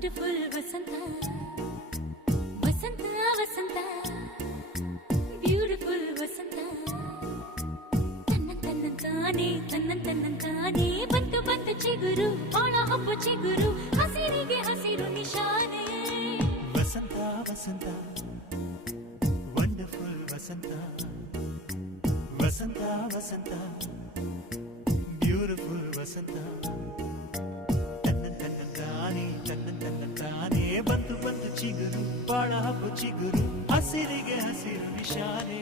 wonderful ವಸಂತ ವಸಂತ ವಸಂತ beautiful ವಸಂತ ತನ್ನಂತಾನೆ ಬಂತು ಬಂತು ಚಿಗುರು ಒಳ ಹಬ್ಬ ಚಿಗುರು ಹಸಿರಿಗೆ ಹಸಿರು ನಿಶಾನೆ ವಸಂತ ವಸಂತ ವಂಡರ್ಫುಲ್ ವಸಂತ ವಸಂತ ವಸಂತ ಬ್ಯೂಟಿಫುಲ್ ವಸಂತ ತನ್ನಂತಾನೆ ಬಂತು ಬಂತು ಚಿಗುರು ಬಾಳ ಹಬ್ಬ ಚಿಗುರು ಹಸಿರಿಗೆ ಹಸಿರು ನಿಶಾನೆ